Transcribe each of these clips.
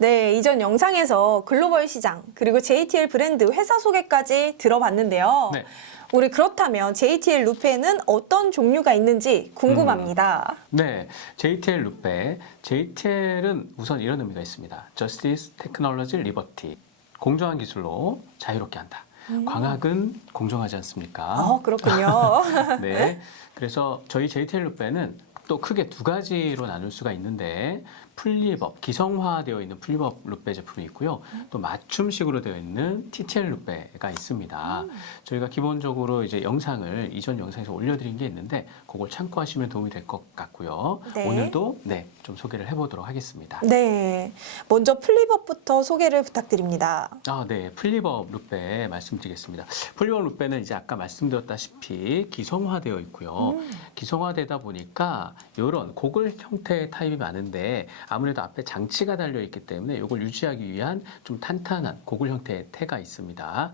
네, 이전 영상에서 글로벌 시장, 그리고 JTL 브랜드 회사 소개까지 들어봤는데요. 네. 우리 그렇다면 JTL 루페는 어떤 종류가 있는지 궁금합니다. 네, JTL 루페. JTL은 우선 이런 의미가 있습니다. Justice, Technology, Liberty. 공정한 기술로 자유롭게 한다. 광학은 공정하지 않습니까? 그렇군요. 네, 그래서 저희 JTL 루페는 또 크게 두 가지로 나눌 수가 있는데 풀리법, 기성화되어 있는 풀리법 루페 제품이 있고요. 또 맞춤식으로 되어 있는 TTL 루페가 있습니다. 저희가 기본적으로 이제 영상을 이전 영상에서 올려드린 게 있는데 그걸 참고하시면 도움이 될 것 같고요. 네. 오늘도 좀 소개를 해보도록 하겠습니다. 네, 먼저 플리법부터 소개를 부탁드립니다. 네. 풀리법 루페 말씀드리겠습니다. 풀리법 루페는 이제 아까 말씀드렸다시피 기성화되어 있고요. 기성화되다 보니까 이런 고글 형태의 타입이 많은데 아무래도 앞에 장치가 달려 있기 때문에 이걸 유지하기 위한 좀 탄탄한 고글 형태의 태가 있습니다.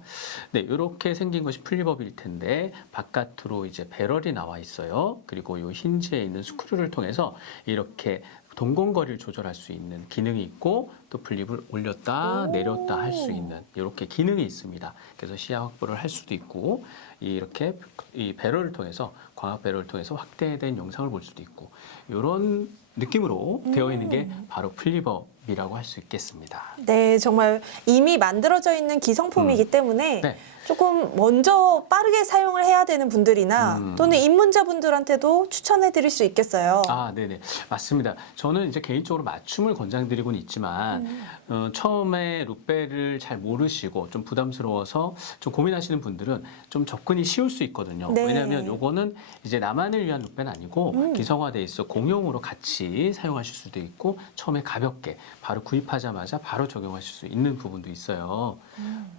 네, 이렇게 생긴 것이 풀리법일 텐데 바깥으로 이제 배럴이 나와 있어요. 그리고 이 힌지에 있는 스크류를 통해서 이렇게 동공거리를 조절할 수 있는 기능이 있고 또 플립을 올렸다 내렸다 할 수 있는 이렇게 기능이 있습니다. 그래서 시야 확보를 할 수도 있고 이렇게 이 배럴을 통해서 광학 배럴을 통해서 확대된 영상을 볼 수도 있고 이런 느낌으로 되어 있는 게 바로 플리법이라고 할 수 있겠습니다. 네, 정말 이미 만들어져 있는 기성품이기 때문에 네. 조금 먼저 빠르게 사용을 해야 되는 분들이나 또는 입문자분들한테도 추천해 드릴 수 있겠어요. 네네. 맞습니다. 저는 이제 개인적으로 맞춤을 권장드리고는 있지만, 처음에 루페를 잘 모르시고 좀 부담스러워서 좀 고민하시는 분들은 좀 접근이 쉬울 수 있거든요. 네. 왜냐하면 요거는 이제 나만을 위한 루페는 아니고 기성화돼 있어 공용으로 같이 사용하실 수도 있고 처음에 가볍게 바로 구입하자마자 바로 적용하실 수 있는 부분도 있어요.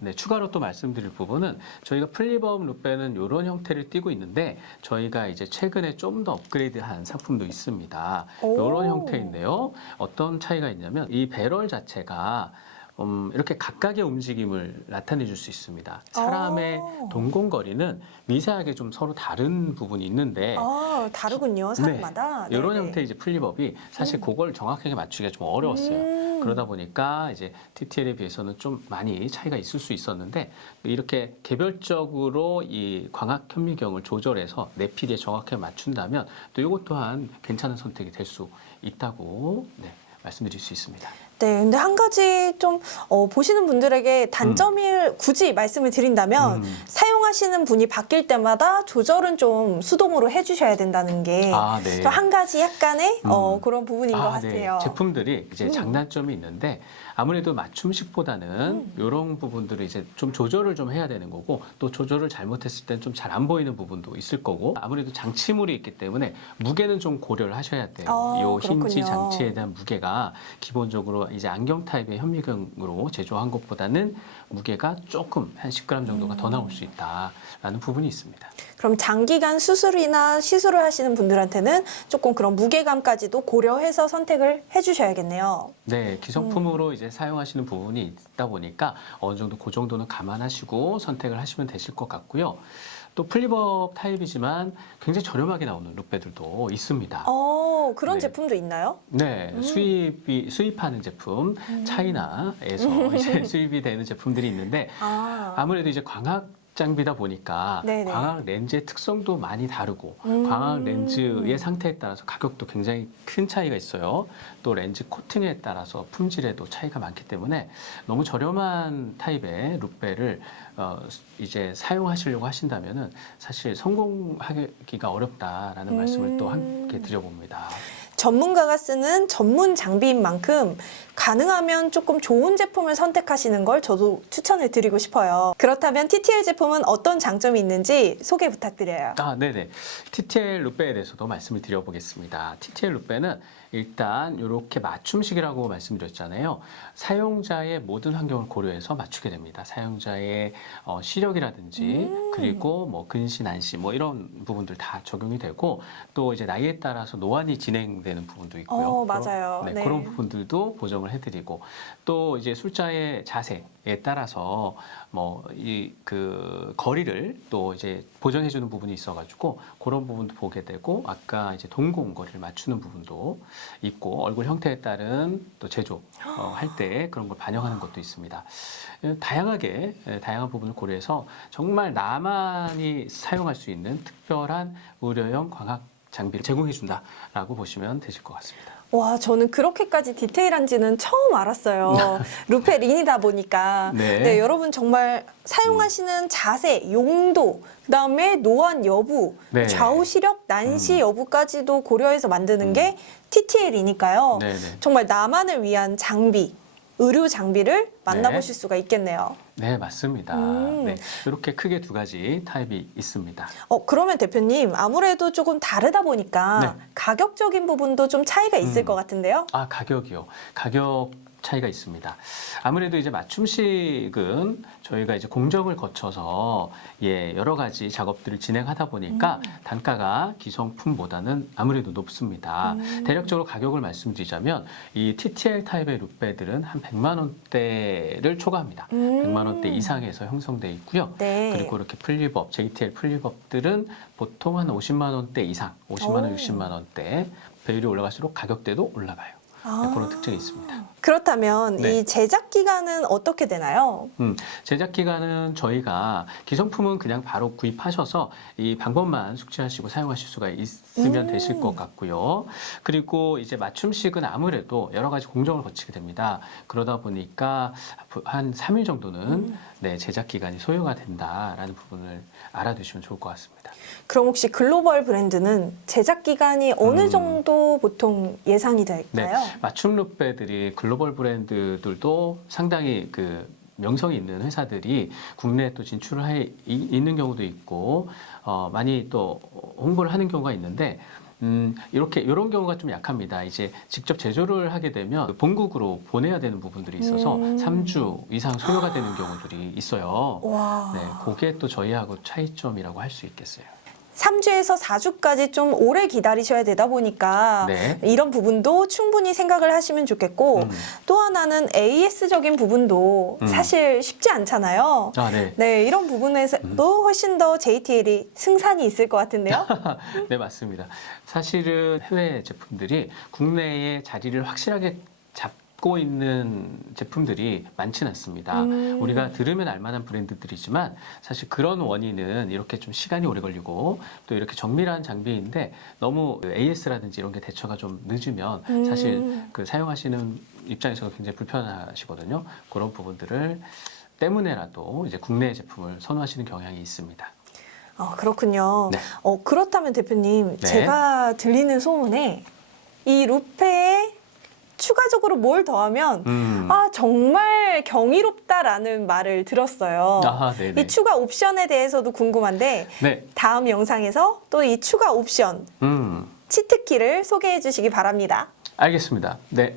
네, 추가로 또 말씀드릴 부분은 저희가 플리법 루페는 이런 형태를 띠고 있는데 저희가 이제 최근에 좀 더 업그레이드한 상품도 있습니다. 이런 형태인데요. 어떤 차이가 있냐면 이 배럴 자체가 이렇게 각각의 움직임을 나타내 줄 수 있습니다. 사람의 동공거리는 미세하게 좀 서로 다른 부분이 있는데 다르군요, 사람마다. 네, 이런 네네. 형태의 이제 풀리법이 사실 그걸 정확하게 맞추기가 좀 어려웠어요. 그러다 보니까 이제 TTL에 비해서는 좀 많이 차이가 있을 수 있었는데 이렇게 개별적으로 이 광학 현미경을 조절해서 내 피디에 정확하게 맞춘다면 또 이것 또한 괜찮은 선택이 될 수 있다고 말씀드릴 수 있습니다. 네, 근데 한 가지 좀 보시는 분들에게 단점을 굳이 말씀을 드린다면 사용하시는 분이 바뀔 때마다 조절은 좀 수동으로 해주셔야 된다는 게 네. 또 한 가지 약간의 그런 부분인 것 같아요. 네. 제품들이 이제 장단점이 있는데 아무래도 맞춤식보다는 이런 부분들을 이제 좀 조절을 좀 해야 되는 거고 또 조절을 잘못했을 땐 좀 잘 안 보이는 부분도 있을 거고 아무래도 장치물이 있기 때문에 무게는 좀 고려를 하셔야 돼요. 이 힌지 그렇군요. 장치에 대한 무게가 기본적으로 이제 안경 타입의 현미경으로 제조한 것보다는 무게가 조금 한 10g 정도가 더 나올 수 있다라는 부분이 있습니다. 그럼 장기간 수술이나 시술을 하시는 분들한테는 조금 그런 무게감까지도 고려해서 선택을 해주셔야겠네요. 네, 기성품으로 이제 사용하시는 부분이 있다 보니까 어느 정도 그 정도는 감안하시고 선택을 하시면 되실 것 같고요. 또 플리법 타입이지만 굉장히 저렴하게 나오는 루페들도 있습니다. 그런 네. 제품도 있나요? 네, 수입하는 제품, 차이나에서 이제 수입이 되는 제품들이 있는데 아무래도 이제 광학 장비다 보니까 네네. 광학 렌즈의 특성도 많이 다르고 광학 렌즈의 상태에 따라서 가격도 굉장히 큰 차이가 있어요. 또 렌즈 코팅에 따라서 품질에도 차이가 많기 때문에 너무 저렴한 타입의 루페를 이제 사용하시려고 하신다면은 사실 성공하기가 어렵다라는 말씀을 또 함께 드려봅니다. 전문가가 쓰는 전문 장비인 만큼 가능하면 조금 좋은 제품을 선택하시는 걸 저도 추천을 드리고 싶어요. 그렇다면 TTL 제품은 어떤 장점이 있는지 소개 부탁드려요. 네네. TTL 루페에 대해서도 말씀을 드려보겠습니다. TTL 루페는 일단 이렇게 맞춤식이라고 말씀드렸잖아요. 사용자의 모든 환경을 고려해서 맞추게 됩니다. 사용자의 시력이라든지 그리고 뭐 근시, 난시 뭐 이런 부분들 다 적용이 되고 또 이제 나이에 따라서 노안이 진행되는 부분도 있고요. 맞아요. 그런, 네. 그런 부분들도 보정을 해드리고 또 이제 술자의 자세에 따라서 뭐 이 그 거리를 또 이제 보정해주는 부분이 있어가지고 그런 부분도 보게 되고 아까 이제 동공 거리를 맞추는 부분도 있고 얼굴 형태에 따른 또 제조 할 때 그런 걸 반영하는 것도 있습니다. 다양한 부분을 고려해서 정말 나만이 사용할 수 있는 특별한 의료용 광학 장비를 제공해준다라고 보시면 되실 것 같습니다. 와, 저는 그렇게까지 디테일한지는 처음 알았어요. 루페 린이다 보니까. 네. 네, 여러분 정말 사용하시는 자세, 용도, 그다음에 노안 여부, 네. 좌우 시력, 난시 여부까지도 고려해서 만드는 게 TTL이니까요. 네네. 정말 나만을 위한 장비, 의료 장비를 만나보실 수가 있겠네요. 네, 맞습니다. 네, 이렇게 크게 두 가지 타입이 있습니다. 그러면 대표님, 아무래도 조금 다르다 보니까 네. 가격적인 부분도 좀 차이가 있을 것 같은데요? 아, 가격이요. 가격 차이가 있습니다. 아무래도 이제 맞춤식은 저희가 이제 공정을 거쳐서 여러 가지 작업들을 진행하다 보니까 단가가 기성품보다는 아무래도 높습니다. 대략적으로 가격을 말씀드리자면 이 TTL 타입의 룻배들은 한 100만 원대를 초과합니다. 100만 원대 이상에서 형성돼 있고요. 네. 그리고 이렇게 플립업, JTL 플립업들은 보통 한 50만 원대 이상, 50만 원, 60만 원대 배율이 올라갈수록 가격대도 올라가요. 네, 그런 특징이 있습니다. 그렇다면 네. 이 제작 기간은 어떻게 되나요? 제작 기간은 저희가 기성품은 그냥 바로 구입하셔서 이 방법만 숙지하시고 사용하실 수가 있으면 되실 것 같고요. 그리고 이제 맞춤식은 아무래도 여러 가지 공정을 거치게 됩니다. 그러다 보니까 한 3일 정도는 네, 제작 기간이 소요가 된다라는 부분을 알아두시면 좋을 것 같습니다. 그럼 혹시 글로벌 브랜드는 제작 기간이 어느 정도 보통 예상이 네, 될까요? 맞춤 룻배들이 글로벌 브랜드들도 상당히 그 명성이 있는 회사들이 국내에 또 진출을 있는 경우도 있고 많이 또 홍보를 하는 경우가 있는데 이런 경우가 좀 약합니다. 이제 직접 제조를 하게 되면 본국으로 보내야 되는 부분들이 있어서 3주 이상 소요가 되는 경우들이 있어요. 와. 네, 그게 또 저희하고 차이점이라고 할 수 있겠어요. 3주에서 4주까지 좀 오래 기다리셔야 되다 보니까 네. 이런 부분도 충분히 생각을 하시면 좋겠고 또 하나는 AS적인 부분도 사실 쉽지 않잖아요. 아, 네. 네, 이런 부분에서도 훨씬 더 JTL이 승산이 있을 것 같은데요. 네, 맞습니다. 사실은 해외 제품들이 국내에 자리를 확실하게 잡고 있는 제품들이 많지는 않습니다. 우리가 들으면 알만한 브랜드들이지만 사실 그런 원인은 이렇게 좀 시간이 오래 걸리고 또 이렇게 정밀한 장비인데 너무 AS라든지 이런 게 대처가 좀 늦으면 사실 그 사용하시는 입장에서 굉장히 불편하시거든요. 그런 부분들을 때문에라도 이제 국내 제품을 선호하시는 경향이 있습니다. 그렇군요. 네. 그렇다면 대표님, 네. 제가 들리는 소문에 이 루페에 추가적으로 뭘 더하면 정말 경이롭다라는 말을 들었어요. 아하, 네네. 이 추가 옵션에 대해서도 궁금한데 네. 다음 영상에서 또 이 추가 옵션 치트키를 소개해 주시기 바랍니다. 알겠습니다. 네.